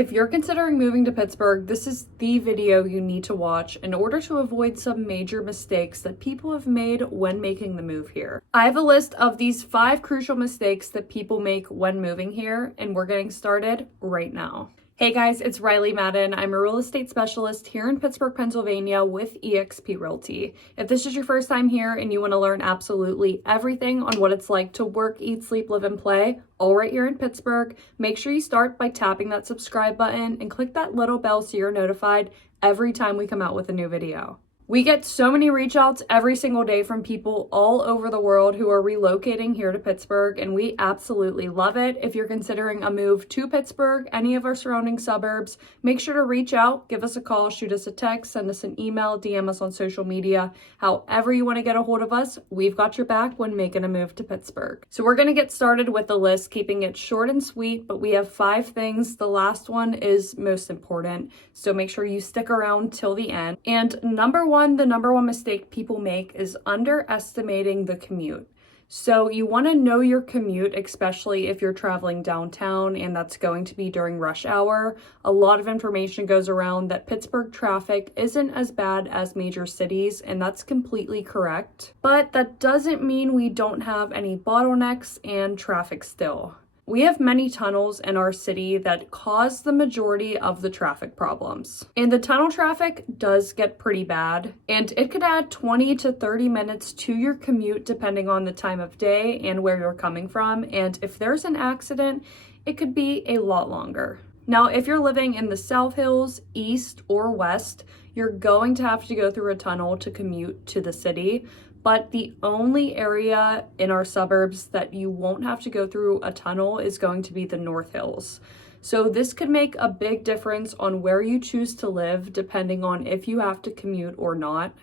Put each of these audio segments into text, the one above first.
If you're considering moving to Pittsburgh, this is the video you need to watch in order to avoid some major mistakes that people have made when making the move here. I have a list of these 5 crucial mistakes that people make when moving here, and we're getting started right now. Hey guys, it's Rylee Madden. I'm a real estate specialist here in Pittsburgh, Pennsylvania with eXp Realty. If this is your first time here and you want to learn absolutely everything on what it's like to work, eat, sleep, live, and play, all right here in Pittsburgh, make sure you start by tapping that subscribe button and click that little bell so you're notified every time we come out with a new video. We get so many reach outs every single day from people all over the world who are relocating here to Pittsburgh, and we absolutely love it. If you're considering a move to Pittsburgh, any of our surrounding suburbs, make sure to reach out, give us a call, shoot us a text, send us an email, DM us on social media. However you want to get a hold of us, we've got your back when making a move to Pittsburgh. So we're going to get started with the list, keeping it short and sweet, but we have 5 things. The last one is most important, so make sure you stick around till the end. And the number one mistake people make is underestimating the commute. So you want to know your commute, especially if you're traveling downtown and that's going to be during rush hour. A lot of information goes around that Pittsburgh traffic isn't as bad as major cities, and that's completely correct. But that doesn't mean we don't have any bottlenecks and traffic still. We have many tunnels in our city that cause the majority of the traffic problems. And the tunnel traffic does get pretty bad, and it could add 20 to 30 minutes to your commute depending on the time of day and where you're coming from. And if there's an accident, it could be a lot longer. Now, if you're living in the South Hills, East, or West, you're going to have to go through a tunnel to commute to the city. But the only area in our suburbs that you won't have to go through a tunnel is going to be the North Hills. So this could make a big difference on where you choose to live depending on if you have to commute or not.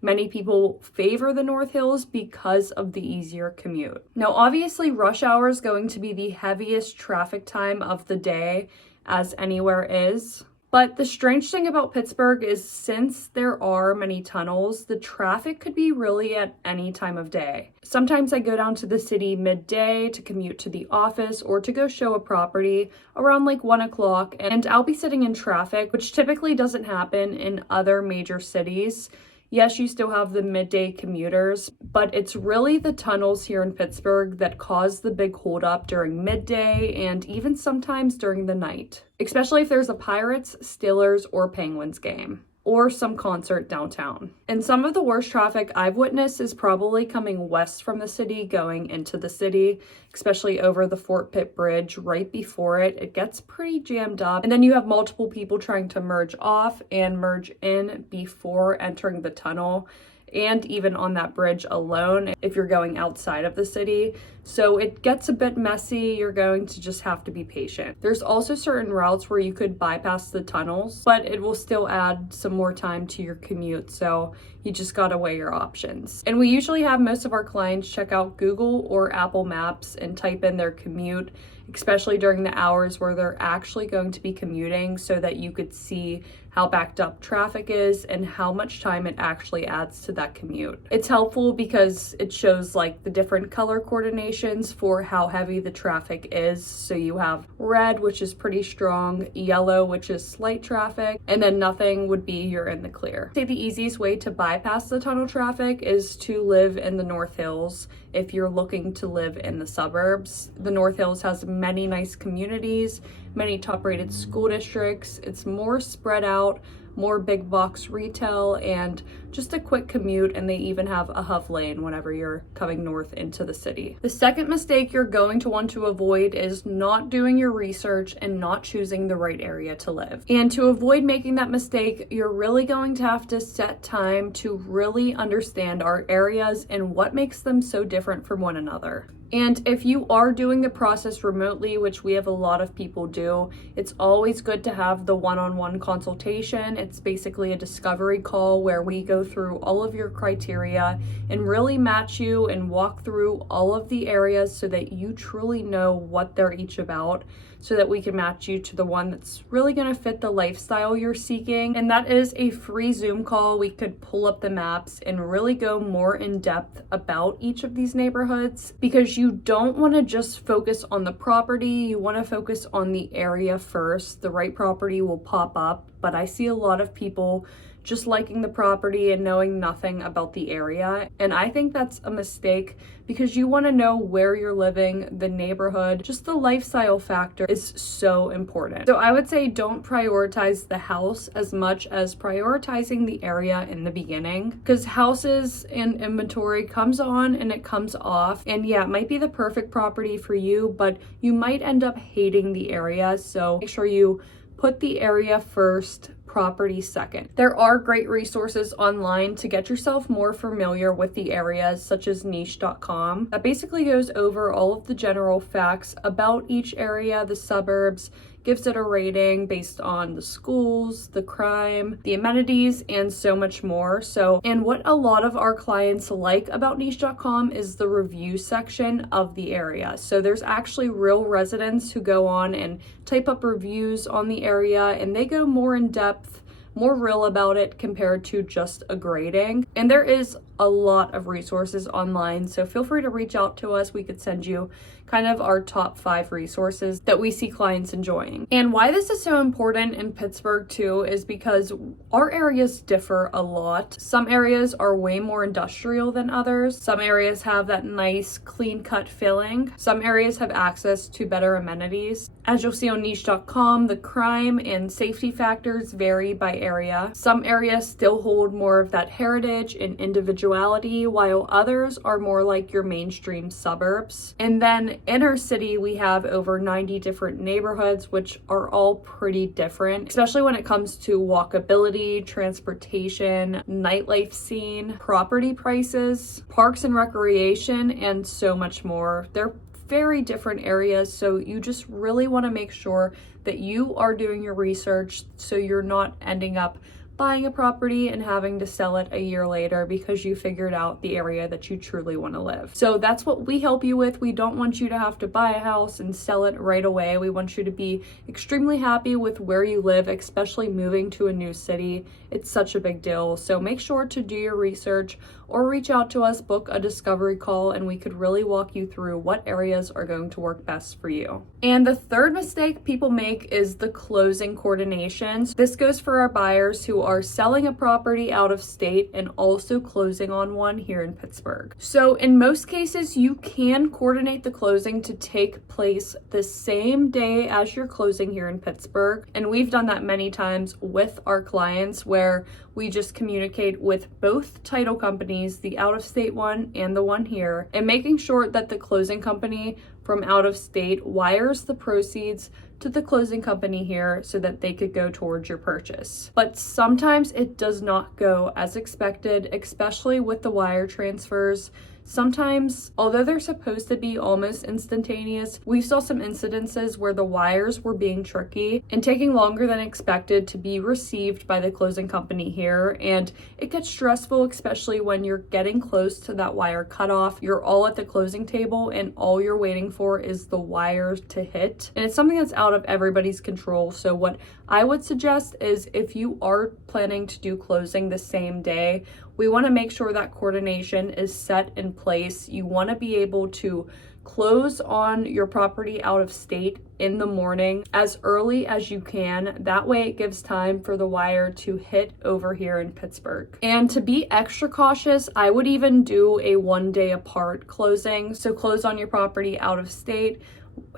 Many people favor the North Hills because of the easier commute. Now, obviously, rush hour is going to be the heaviest traffic time of the day, as anywhere is. But the strange thing about Pittsburgh is since there are many tunnels, the traffic could be really at any time of day. Sometimes I go down to the city midday to commute to the office or to go show a property around like 1 o'clock, and I'll be sitting in traffic, which typically doesn't happen in other major cities. Yes, you still have the midday commuters, but it's really the tunnels here in Pittsburgh that cause the big holdup during midday and even sometimes during the night, especially if there's a Pirates, Steelers, or Penguins game, or some concert downtown. And some of the worst traffic I've witnessed is probably coming west from the city going into the city, especially over the Fort Pitt Bridge right before it. It gets pretty jammed up. And then you have multiple people trying to merge off and merge in before entering the tunnel, and even on that bridge alone if you're going outside of the city. So it gets a bit messy. You're going to just have to be patient. There's also certain routes where you could bypass the tunnels, but it will still add some more time to your commute. So you just gotta weigh your options. And we usually have most of our clients check out Google or Apple Maps and type in their commute, especially during the hours where they're actually going to be commuting, so that you could see how backed up traffic is and how much time it actually adds to that commute. It's helpful because it shows like the different color coordinations for how heavy the traffic is. So you have red, which is pretty strong, yellow, which is slight traffic, and then nothing would be you're in the clear. I'd say the easiest way to bypass the tunnel traffic is to live in the North Hills. If you're looking to live in the suburbs, the North Hills has many nice communities, many top-rated school districts. It's more spread out, more big box retail, and just a quick commute, and they even have a HUV lane whenever you're coming north into the city. The second mistake you're going to want to avoid is not doing your research and not choosing the right area to live. And to avoid making that mistake, you're really going to have to set time to really understand our areas and what makes them so different from one another. And if you are doing the process remotely, which we have a lot of people do, it's always good to have the one-on-one consultation. It's basically a discovery call where we go through all of your criteria and really match you and walk through all of the areas so that you truly know what they're each about. so that we can match you to the one that's really going to fit the lifestyle you're seeking. And that is a free Zoom call. We could pull up the maps and really go more in depth about each of these neighborhoods, because you don't want to just focus on the property. You want to focus on the area first. The right property will pop up, but I see a lot of people just liking the property and knowing nothing about the area. And I think that's a mistake, because you want to know where you're living, the neighborhood, just the lifestyle factor is so important. So I would say don't prioritize the house as much as prioritizing the area in the beginning, because houses and inventory comes on and it comes off. And yeah, it might be the perfect property for you, but you might end up hating the area. So make sure you put the area first, property second. There are great resources online to get yourself more familiar with the areas, such as niche.com, that basically goes over all of the general facts about each area, the suburbs, gives it a rating based on the schools, the crime, the amenities, and so much more. And what a lot of our clients like about niche.com is the review section of the area. So there's actually real residents who go on and type up reviews on the area, and they go more in depth, more real about it compared to just a grading. And there is a lot of resources online, so feel free to reach out to us. We could send you kind of our top 5 resources that we see clients enjoying. And why this is so important in Pittsburgh too is because our areas differ a lot. Some areas are way more industrial than others. Some areas have that nice clean cut feeling. Some areas have access to better amenities. As you'll see on niche.com, the crime and safety factors vary by area. Some areas still hold more of that heritage and individuality, while others are more like your mainstream suburbs. And then inner city, we have over 90 different neighborhoods, which are all pretty different, especially when it comes to walkability, transportation, nightlife scene, property prices, parks and recreation, and so much more. They're very different areas, so you just really want to make sure that you are doing your research so you're not ending up buying a property and having to sell it a year later because you figured out the area that you truly want to live. So that's what we help you with. We don't want you to have to buy a house and sell it right away. We want you to be extremely happy with where you live, especially moving to a new city. It's such a big deal. So make sure to do your research or reach out to us, book a discovery call, and we could really walk you through what areas are going to work best for you. And the third mistake people make is the closing coordinations. This goes for our buyers who are selling a property out of state and also closing on one here in Pittsburgh. So in most cases, you can coordinate the closing to take place the same day as your closing here in Pittsburgh. And we've done that many times with our clients, where we just communicate with both title companies, the out-of-state one and the one here, and making sure that the closing company from out of state wires the proceeds to the closing company here so that they could go towards your purchase. But sometimes it does not go as expected, especially with the wire transfers. Sometimes, although they're supposed to be almost instantaneous, we saw some incidences where the wires were being tricky and taking longer than expected to be received by the closing company here. And it gets stressful, especially when you're getting close to that wire cutoff. You're all at the closing table and all you're waiting for is the wire to hit. And it's something that's out of everybody's control. So what I would suggest is, if you are planning to do closing the same day, we want to make sure that coordination is set in place. You want to be able to close on your property out of state in the morning as early as you can. That way it gives time for the wire to hit over here in Pittsburgh. And to be extra cautious, I would even do a 1 day apart closing. So close on your property out of state,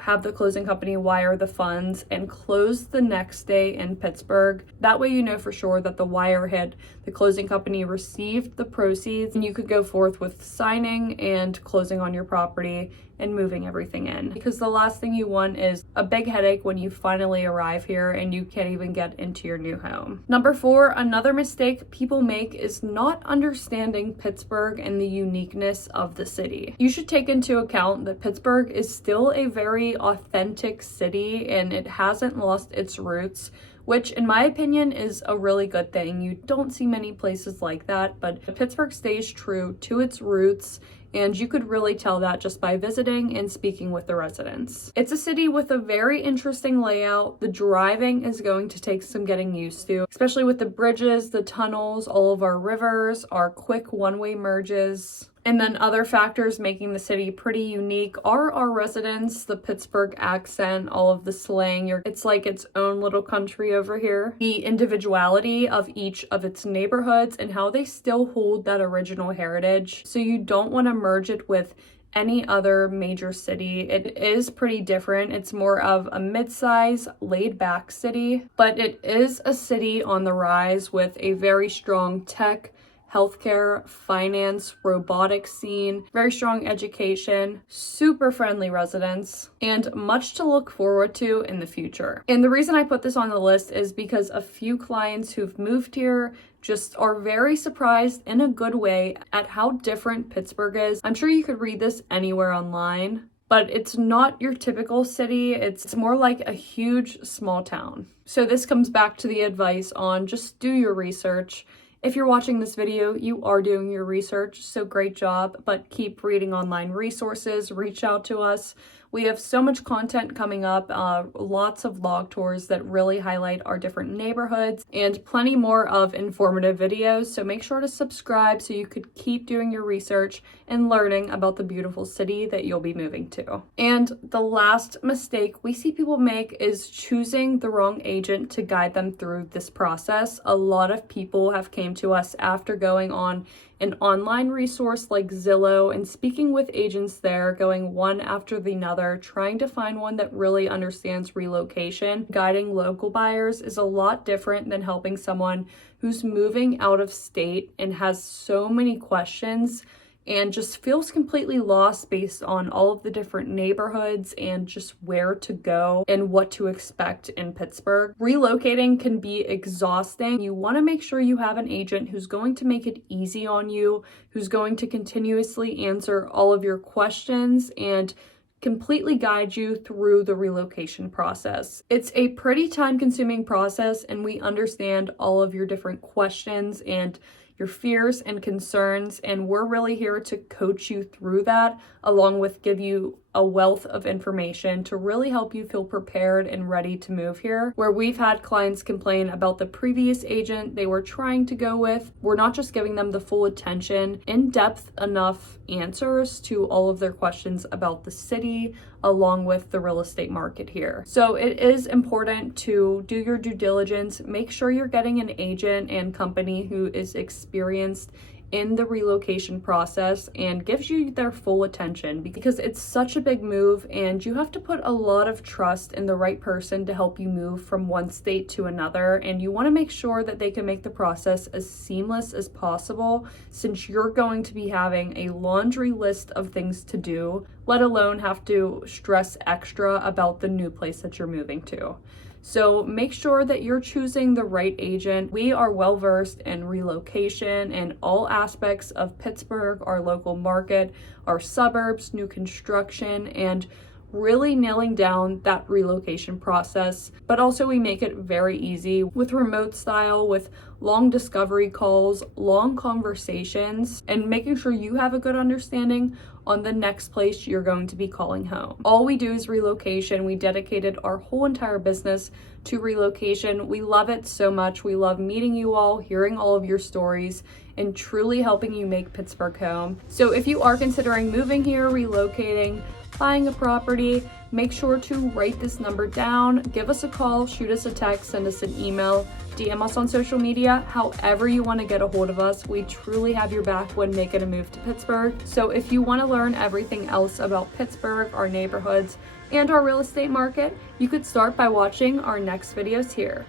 have the closing company wire the funds, and close the next day in Pittsburgh. That way you know for sure that the wire hit, the closing company received the proceeds, and you could go forth with signing and closing on your property and moving everything in. Because the last thing you want is a big headache when you finally arrive here and you can't even get into your new home. Number 4, another mistake people make is not understanding Pittsburgh and the uniqueness of the city. You should take into account that Pittsburgh is still a very authentic city and it hasn't lost its roots, which in my opinion is a really good thing. You don't see many places like that, but Pittsburgh stays true to its roots and you could really tell that just by visiting and speaking with the residents. It's a city with a very interesting layout. The driving is going to take some getting used to, especially with the bridges, the tunnels, all of our rivers, our quick one-way merges. And then other factors making the city pretty unique are our residents, the Pittsburgh accent, all of the slang. It's like its own little country over here. The individuality of each of its neighborhoods and how they still hold that original heritage. So you don't want to merge it with any other major city. It is pretty different. It's more of a mid-size, laid-back city, but it is a city on the rise with a very strong tech, healthcare, finance, robotics scene, very strong education, super friendly residents, and much to look forward to in the future. And the reason I put this on the list is because a few clients who've moved here just are very surprised in a good way at how different Pittsburgh is. I'm sure you could read this anywhere online, but it's not your typical city. It's more like a huge small town. So this comes back to the advice on just do your research. If you're watching this video, you are doing your research, so great job, but keep reading online resources, reach out to us. We have so much content coming up, lots of log tours that really highlight our different neighborhoods, and plenty more of informative videos, so make sure to subscribe so you could keep doing your research and learning about the beautiful city that you'll be moving to. And the last mistake we see people make is choosing the wrong agent to guide them through this process. A lot of people have came to us after going on an online resource like Zillow and speaking with agents there, going one after the other, trying to find one that really understands relocation. Guiding local buyers is a lot different than helping someone who's moving out of state and has so many questions and just feels completely lost based on all of the different neighborhoods and just where to go and what to expect in Pittsburgh. Relocating can be exhausting. You want to make sure you have an agent who's going to make it easy on you, who's going to continuously answer all of your questions and completely guide you through the relocation process. It's a pretty time-consuming process, and we understand all of your different questions and your fears and concerns, and we're really here to coach you through that, along with give you a wealth of information to really help you feel prepared and ready to move here. Where we've had clients complain about the previous agent they were trying to go with, we're not just giving them the full attention, in-depth enough answers to all of their questions about the city, along with the real estate market here. So it is important to do your due diligence, make sure you're getting an agent and company who is experienced in the relocation process and gives you their full attention, because it's such a big move and you have to put a lot of trust in the right person to help you move from one state to another, and you want to make sure that they can make the process as seamless as possible, since you're going to be having a laundry list of things to do, let alone have to stress extra about the new place that you're moving to. So make sure that you're choosing the right agent. We are well versed in relocation and all aspects of Pittsburgh, our local market, our suburbs, new construction, and really nailing down that relocation process. But also we make it very easy with remote style, with long discovery calls, long conversations, and making sure you have a good understanding on the next place you're going to be calling home. All we do is relocation. We dedicated our whole entire business to relocation. We love it so much. We love meeting you all, hearing all of your stories, and truly helping you make Pittsburgh home. So if you are considering moving here, relocating, buying a property, make sure to write this number down, give us a call, shoot us a text, send us an email, DM us on social media, however you want to get a hold of us. We truly have your back when making a move to Pittsburgh. So if you want to learn everything else about Pittsburgh, our neighborhoods, and our real estate market, you could start by watching our next videos here.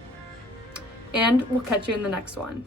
And we'll catch you in the next one.